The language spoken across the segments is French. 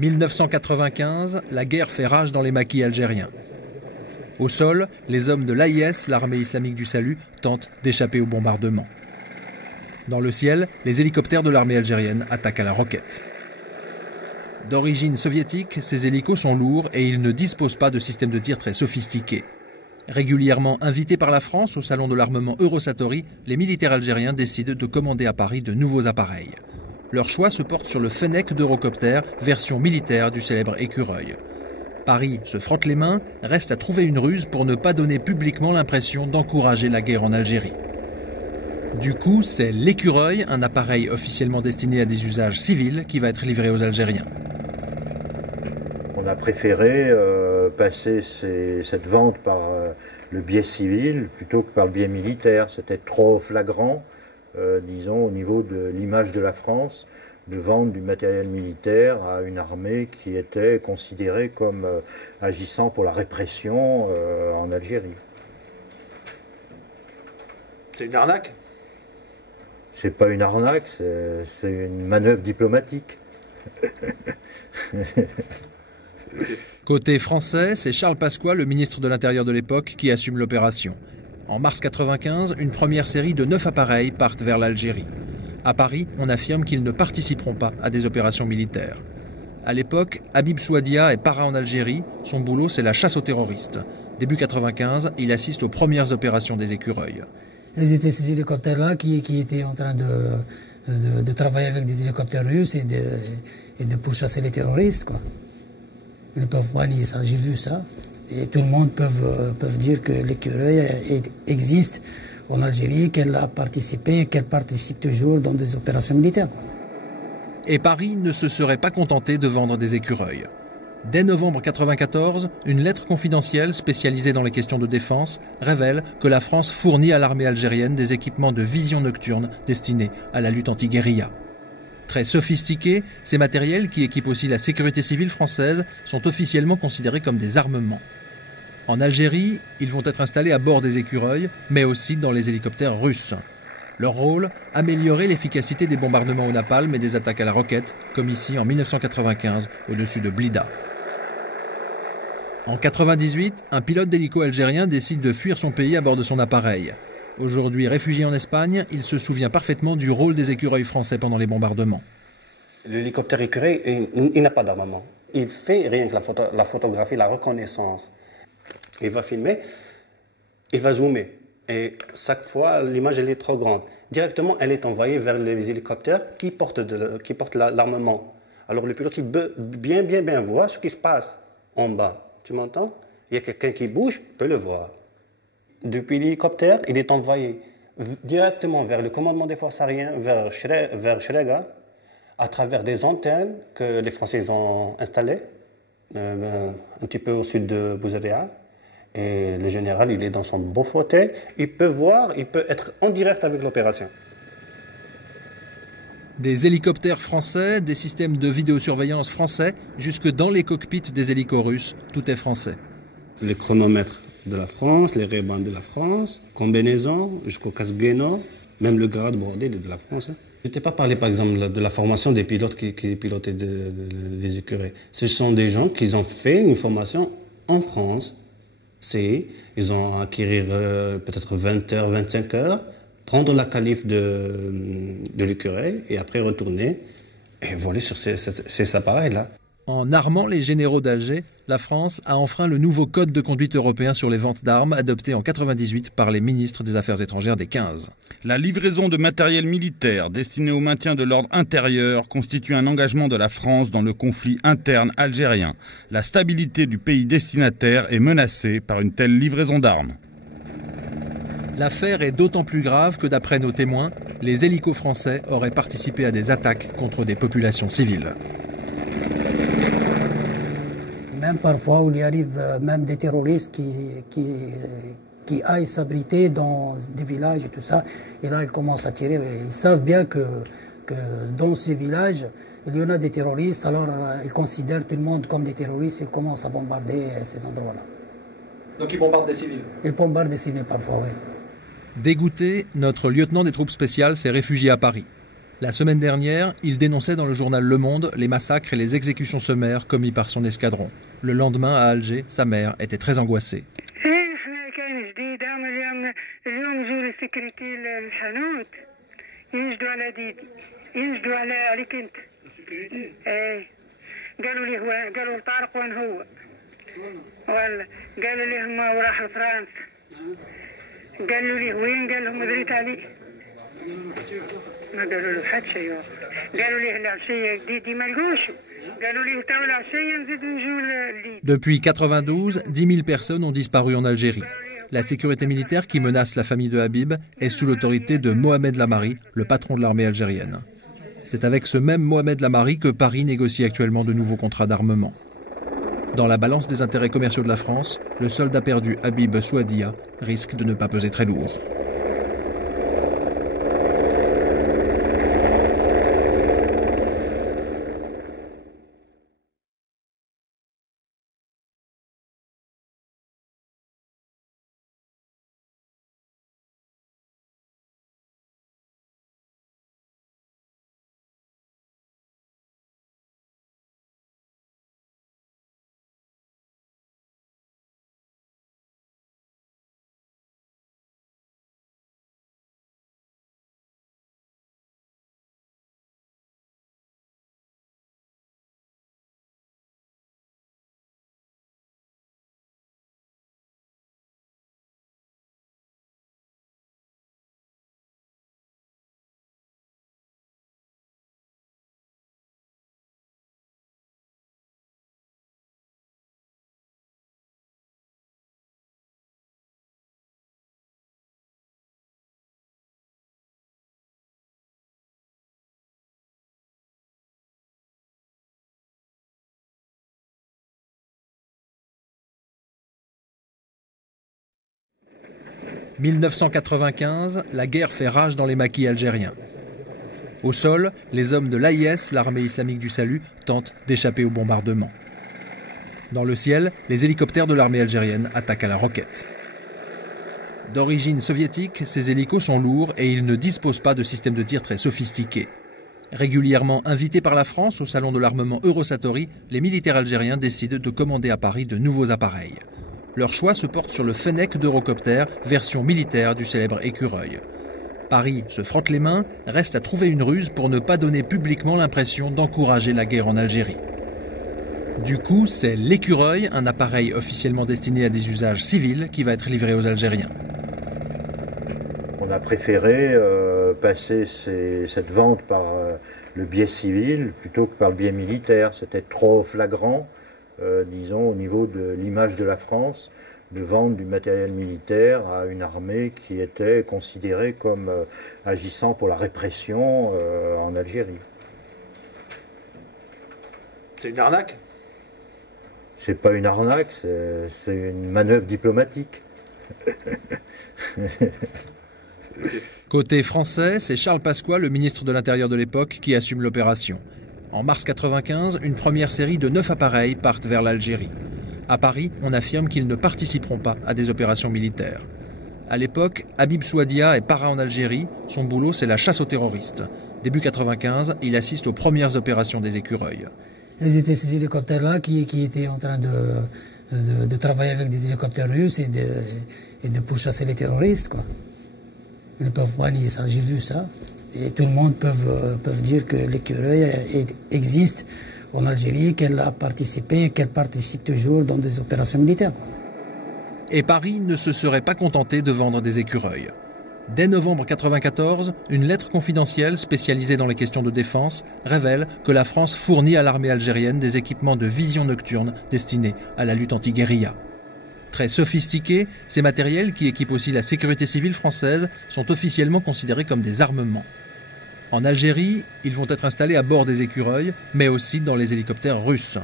1995, la guerre fait rage dans les maquis algériens. Au sol, les hommes de l'AIS, l'armée islamique du salut, tentent d'échapper au bombardement. Dans le ciel, les hélicoptères de l'armée algérienne attaquent à la roquette. D'origine soviétique, ces hélicos sont lourds et ils ne disposent pas de système de tir très sophistiqué. Régulièrement invités par la France au salon de l'armement Eurosatory, les militaires algériens décident de commander à Paris de nouveaux appareils. Leur choix se porte sur le Fennec d'Eurocopter, version militaire du célèbre Écureuil. Paris se frotte les mains, reste à trouver une ruse pour ne pas donner publiquement l'impression d'encourager la guerre en Algérie. Du coup, c'est l'Écureuil, un appareil officiellement destiné à des usages civils, qui va être livré aux Algériens. On a préféré passer cette vente par le biais civil plutôt que par le biais militaire. C'était trop flagrant, disons, au niveau de l'image de la France, de vendre du matériel militaire à une armée qui était considérée comme agissant pour la répression en Algérie. C'est une arnaque? C'est pas une arnaque, c'est une manœuvre diplomatique. Côté français, c'est Charles Pasqua, le ministre de l'Intérieur de l'époque, qui assume l'opération. En mars 1995, une première série de 9 appareils partent vers l'Algérie. À Paris, on affirme qu'ils ne participeront pas à des opérations militaires. À l'époque, Habib Souadia est para en Algérie. Son boulot, c'est la chasse aux terroristes. Début 1995, il assiste aux premières opérations des Écureuils. Ils étaient ces hélicoptères-là qui étaient en train de travailler avec des hélicoptères russes et de pourchasser les terroristes, quoi. Ils ne peuvent pas nier ça, j'ai vu ça. Et tout le monde peut dire que l'Écureuil existe en Algérie, qu'elle a participé, qu'elle participe toujours dans des opérations militaires. Et Paris ne se serait pas contenté de vendre des Écureuils. Dès novembre 1994, une lettre confidentielle spécialisée dans les questions de défense révèle que la France fournit à l'armée algérienne des équipements de vision nocturne destinés à la lutte anti-guérilla. Très sophistiqués, ces matériels, qui équipent aussi la sécurité civile française, sont officiellement considérés comme des armements. En Algérie, ils vont être installés à bord des Écureuils, mais aussi dans les hélicoptères russes. Leur rôle, améliorer l'efficacité des bombardements au napalm et des attaques à la roquette, comme ici en 1995 au-dessus de Blida. En 1998, un pilote d'hélico algérien décide de fuir son pays à bord de son appareil. Aujourd'hui réfugié en Espagne, il se souvient parfaitement du rôle des Écureuils français pendant les bombardements. L'hélicoptère Écureuil, il n'a pas d'armement. Il fait rien que la photographie, la reconnaissance. Il va filmer, il va zoomer. Et chaque fois, l'image elle est trop grande. Directement, elle est envoyée vers les hélicoptères qui portent l'armement. Alors le pilote, il peut bien voir ce qui se passe en bas. Tu m'entends? Il y a quelqu'un qui bouge, peut le voir. Depuis l'hélicoptère, il est envoyé directement vers le commandement des forces aériennes, vers Shrega, à travers des antennes que les Français ont installées, un petit peu au sud de Bouzaria. Et le général, il est dans son beau fauteuil, il peut voir, il peut être en direct avec l'opération. Des hélicoptères français, des systèmes de vidéosurveillance français, jusque dans les cockpits des hélicos russes, tout est français. Les chronomètres de la France, les Ray-Ban de la France, combinaison jusqu'au casque Guéno, même le grade brodé de la France. Je ne t'ai pas parlé par exemple de la formation des pilotes qui pilotaient les Écureuils. Ce sont des gens qui ont fait une formation en France. Ils ont acquis peut-être 20 heures, 25 heures, prendre la qualif de l'Écureuil et après retourner et voler sur ces appareils-là. En armant les généraux d'Alger, la France a enfreint le nouveau code de conduite européen sur les ventes d'armes adopté en 1998 par les ministres des Affaires étrangères des 15. La livraison de matériel militaire destiné au maintien de l'ordre intérieur constitue un engagement de la France dans le conflit interne algérien. La stabilité du pays destinataire est menacée par une telle livraison d'armes. L'affaire est d'autant plus grave que d'après nos témoins, les hélicos français auraient participé à des attaques contre des populations civiles. Même parfois, où il y arrive même des terroristes qui aillent s'abriter dans des villages et tout ça. Et là, ils commencent à tirer. Ils savent bien que dans ces villages, il y en a des terroristes. Alors, ils considèrent tout le monde comme des terroristes. Ils commencent à bombarder ces endroits-là. Donc, ils bombardent des civils? Ils bombardent des civils parfois, oui. Dégoûté, notre lieutenant des troupes spéciales s'est réfugié à Paris. La semaine dernière, il dénonçait dans le journal Le Monde les massacres et les exécutions sommaires commis par son escadron. Le lendemain, à Alger, sa mère était très angoissée. Depuis 1992, 10 000 personnes ont disparu en Algérie. La sécurité militaire qui menace la famille de Habib est sous l'autorité de Mohamed Lamari, le patron de l'armée algérienne. C'est avec ce même Mohamed Lamari que Paris négocie actuellement de nouveaux contrats d'armement. Dans la balance des intérêts commerciaux de la France, le soldat perdu Habib Souadia risque de ne pas peser très lourd. « 1995, la guerre fait rage dans les maquis algériens. Au sol, les hommes de l'AIS, l'armée islamique du salut, tentent d'échapper au bombardement. Dans le ciel, les hélicoptères de l'armée algérienne attaquent à la roquette. D'origine soviétique, ces hélicos sont lourds et ils ne disposent pas de systèmes de tir très sophistiqués. Régulièrement invités par la France au salon de l'armement Eurosatory, les militaires algériens décident de commander à Paris de nouveaux appareils. Leur choix se porte sur le Fennec d'Eurocopter, version militaire du célèbre Écureuil. Paris se frotte les mains, reste à trouver une ruse pour ne pas donner publiquement l'impression d'encourager la guerre en Algérie. Du coup, c'est l'Écureuil, un appareil officiellement destiné à des usages civils, qui va être livré aux Algériens. On a préféré passer cette vente par le biais civil plutôt que par le biais militaire. C'était trop flagrant, disons, au niveau de l'image de la France, de vendre du matériel militaire à une armée qui était considérée comme agissant pour la répression en Algérie. C'est une arnaque? C'est pas une arnaque, c'est une manœuvre diplomatique. Côté français, c'est Charles Pasqua, le ministre de l'Intérieur de l'époque, qui assume l'opération. En mars 1995, une première série de 9 appareils partent vers l'Algérie. À Paris, on affirme qu'ils ne participeront pas à des opérations militaires. À l'époque, Habib Souadia est para en Algérie. Son boulot, c'est la chasse aux terroristes. Début 1995, il assiste aux premières opérations des Écureuils. Ils étaient ces hélicoptères-là qui étaient en train de travailler avec des hélicoptères russes et de pourchasser les terroristes, quoi. Ils ne peuvent pas nier ça, j'ai vu ça. Et tout le monde peut dire que l'Écureuil existe en Algérie, qu'elle a participé et qu'elle participe toujours dans des opérations militaires. Et Paris ne se serait pas contenté de vendre des écureuils. Dès novembre 1994, une lettre confidentielle spécialisée dans les questions de défense révèle que la France fournit à l'armée algérienne des équipements de vision nocturne destinés à la lutte anti-guérilla. Très sophistiqués, ces matériels, qui équipent aussi la sécurité civile française, sont officiellement considérés comme des armements. En Algérie, ils vont être installés à bord des écureuils, mais aussi dans les hélicoptères russes.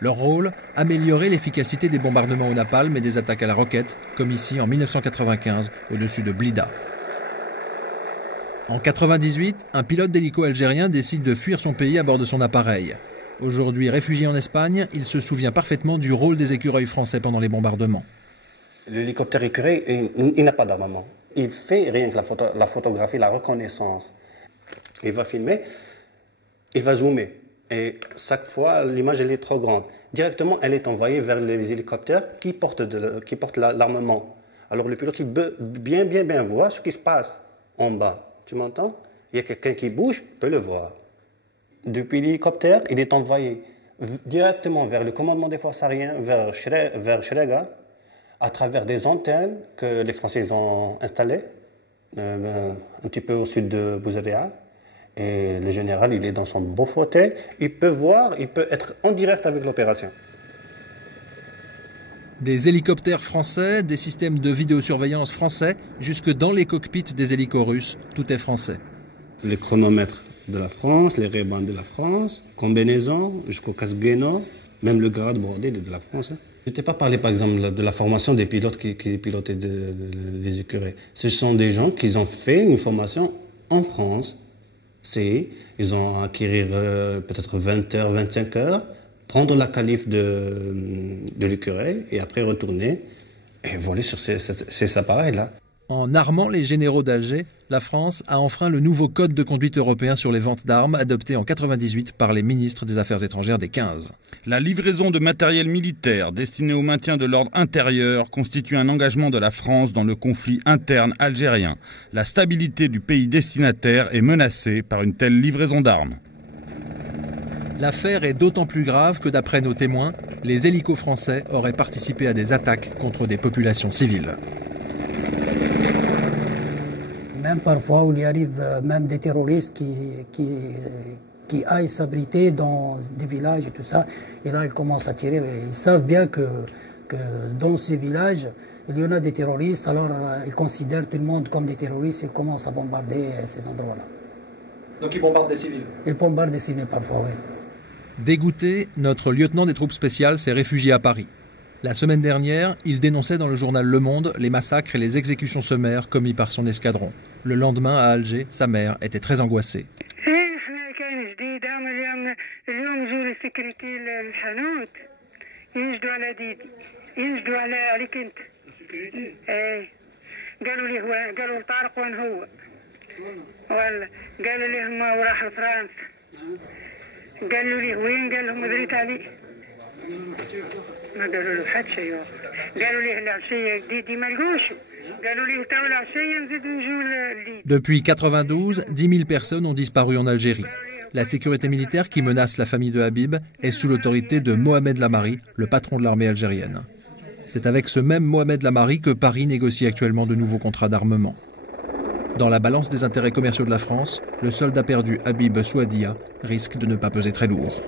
Leur rôle, améliorer l'efficacité des bombardements au napalm et des attaques à la roquette, comme ici en 1995 au-dessus de Blida. En 1998, un pilote d'hélico algérien décide de fuir son pays à bord de son appareil. Aujourd'hui réfugié en Espagne, il se souvient parfaitement du rôle des écureuils français pendant les bombardements. L'hélicoptère écureuil, il n'a pas d'armement. Il fait rien que la photographie, la reconnaissance. Il va filmer, il va zoomer. Et chaque fois, l'image elle est trop grande. Directement, elle est envoyée vers les hélicoptères qui portent l'armement. Alors le pilote, il peut bien voir ce qui se passe en bas. Tu m'entends? Il y a quelqu'un qui bouge, il peut le voir. Depuis l'hélicoptère, il est envoyé directement vers le commandement des forces aériennes, vers Shrega, à travers des antennes que les Français ont installées, un petit peu au sud de Bouzaria. Et le général, il est dans son beau fauteuil, il peut voir, il peut être en direct avec l'opération. Des hélicoptères français, des systèmes de vidéosurveillance français, jusque dans les cockpits des hélicos russes, tout est français. Les chronomètres de la France, les Ray-Ban de la France, combinaison jusqu'au casque Guéno, même le grade bordé de la France. Je ne t'ai pas parlé, par exemple, de la formation des pilotes qui pilotaient les écuries. Ce sont des gens qui ont fait une formation en France. Ils ont acquis peut-être 20 heures, 25 heures, prendre la qualif de l'écureuil et après retourner et voler sur ces appareils-là. En armant les généraux d'Alger, la France a enfreint le nouveau code de conduite européen sur les ventes d'armes adopté en 1998 par les ministres des Affaires étrangères des 15. La livraison de matériel militaire destiné au maintien de l'ordre intérieur constitue un engagement de la France dans le conflit interne algérien. La stabilité du pays destinataire est menacée par une telle livraison d'armes. L'affaire est d'autant plus grave que, d'après nos témoins, les hélicos français auraient participé à des attaques contre des populations civiles. Même parfois, où il y arrive même des terroristes qui aillent s'abriter dans des villages et tout ça. Et là, ils commencent à tirer. Ils savent bien que dans ces villages, il y en a des terroristes. Alors, ils considèrent tout le monde comme des terroristes. Ils commencent à bombarder ces endroits-là. Donc ils bombardent des civils? Ils bombardent des civils parfois, oui. Dégoûté, notre lieutenant des troupes spéciales s'est réfugié à Paris. La semaine dernière, il dénonçait dans le journal Le Monde les massacres et les exécutions sommaires commis par son escadron. Le lendemain, à Alger, sa mère était très angoissée. Depuis 1992, 10 000 personnes ont disparu en Algérie. La sécurité militaire qui menace la famille de Habib est sous l'autorité de Mohamed Lamari, le patron de l'armée algérienne. C'est avec ce même Mohamed Lamari que Paris négocie actuellement de nouveaux contrats d'armement. Dans la balance des intérêts commerciaux de la France, le soldat perdu Habib Souadia risque de ne pas peser très lourd.